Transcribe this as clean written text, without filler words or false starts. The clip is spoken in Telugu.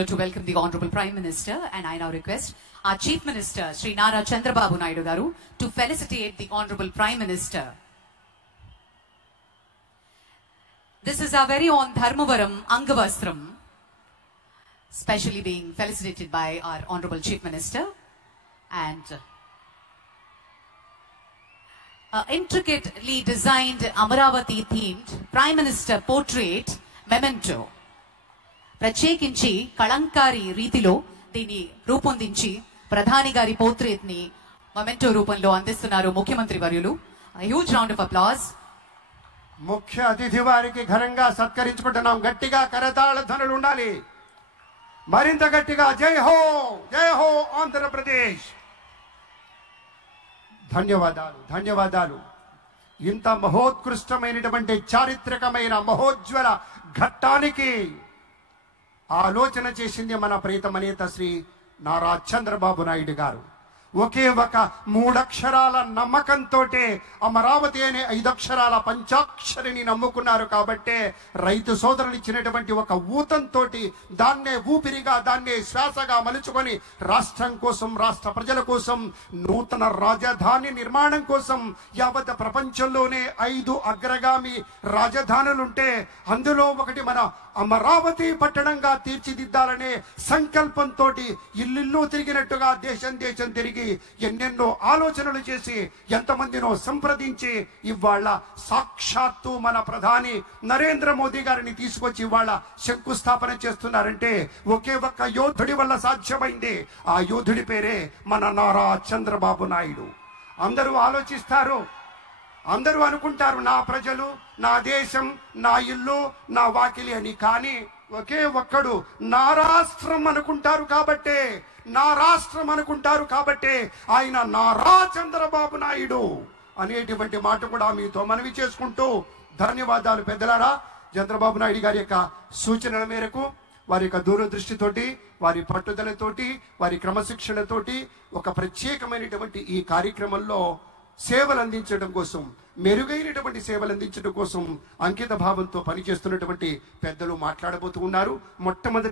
pleasure to welcome the Honorable Prime Minister, and I now request our Chief Minister, Sri Nara Chandrababu Naidu Garu, to felicitate the Honorable Prime Minister. This is our very own Dharmavaram Angavastram, specially being felicitated by our Honorable Chief Minister, and intricately designed Amaravati themed Prime Minister portrait memento. ప్రత్యేకించి కళంకారి రీతిలో దీన్ని రూపొందించి ప్రధాని గారి పోర్ట్రేట్ ని మొమెంటో రూపంలో అందిస్తున్నారు ముఖ్యమంత్రి వర్యులు. Huge round of applause. ముఖ్య అతిథి వారికి ఘనంగా సత్కరించుకుంటున్నాం. గట్టిగా కరతాళ ధ్వనులు ఉండాలి. మరింత గట్టిగా జై హో, జై హో ఆంధ్రప్రదేశ్. ధన్యవాదాలు, ధన్యవాదాలు. ఇంత మహోత్కృష్టమైనటువంటి చారిత్రకమైన మహోజ్వల ఘట్టానికి ఆలోచన చేసింది మన ప్రియతమ నేత శ్రీ నారా చంద్రబాబు నాయుడు గారు. ఒకే ఒక 3 అక్షరాల నమ్మకంతో అమరావతి అనే 5 అక్షరాల పంచాక్షరిని నమ్ముకున్నారు. కాబట్టే రైతు సోదరులు ఇచ్చినటువంటి ఒక ఊతంతో దాన్నే ఊపిరిగా, దాన్నే శ్వాసగా మలుచుకొని రాష్ట్రం కోసం, రాష్ట్ర ప్రజల కోసం, నూతన రాజధాని నిర్మాణం కోసం యావత్ ప్రపంచంలోనే 5 అగ్రగామి రాజధానులుంటే అందులో ఒకటి మన అమరావతి పట్టణంగా తీర్చిదిద్దాలనే సంకల్పంతో ఇల్లు తిరిగినట్టుగా దేశం దేశం తిరిగి ఎన్నెన్నో ఆలోచనలు చేసి ఎంతమందినో సంప్రదించి ఇవాళ సాక్షాత్తు మన ప్రధాని నరేంద్ర మోదీ గారిని తీసుకొచ్చి ఇవాళ శంకుస్థాపన చేస్తున్నారంటే ఒకే ఒక్క యోధుడి వల్ల సాధ్యమైంది. ఆ యోధుడి పేరే మన నారా చంద్రబాబు నాయుడు. అందరూ ఆలోచిస్తారు, అందరూ అనుకుంటారు నా ప్రజలు, నా దేశం, నా ఇల్లు, నా వాకిలి అని. కానీ ఒకే ఒక్కడు నా రాష్ట్రం అనుకుంటారు. కాబట్టే నా రాష్ట్రం అనుకుంటారు కాబట్టే ఆయన నారా చంద్రబాబు నాయుడు అనేటువంటి మాట కూడా మీతో మనవి చేసుకుంటూ, ధన్యవాదాలు పెద్దలారా. చంద్రబాబు నాయుడు గారి యొక్క సూచనల మేరకు, వారి యొక్క దూరదృష్టితోటి, వారి పట్టుదలతోటి, వారి క్రమశిక్షణతోటి ఒక ప్రత్యేకమైనటువంటి ఈ కార్యక్రమంలో సేవలు అందించడం కోసం, మెరుగైనటువంటి సేవలు అందించడం కోసం అంకిత భావంతో పనిచేస్తున్నటువంటి పెద్దలు మాట్లాడబోతూ ఉన్నారు. మొట్టమొదటి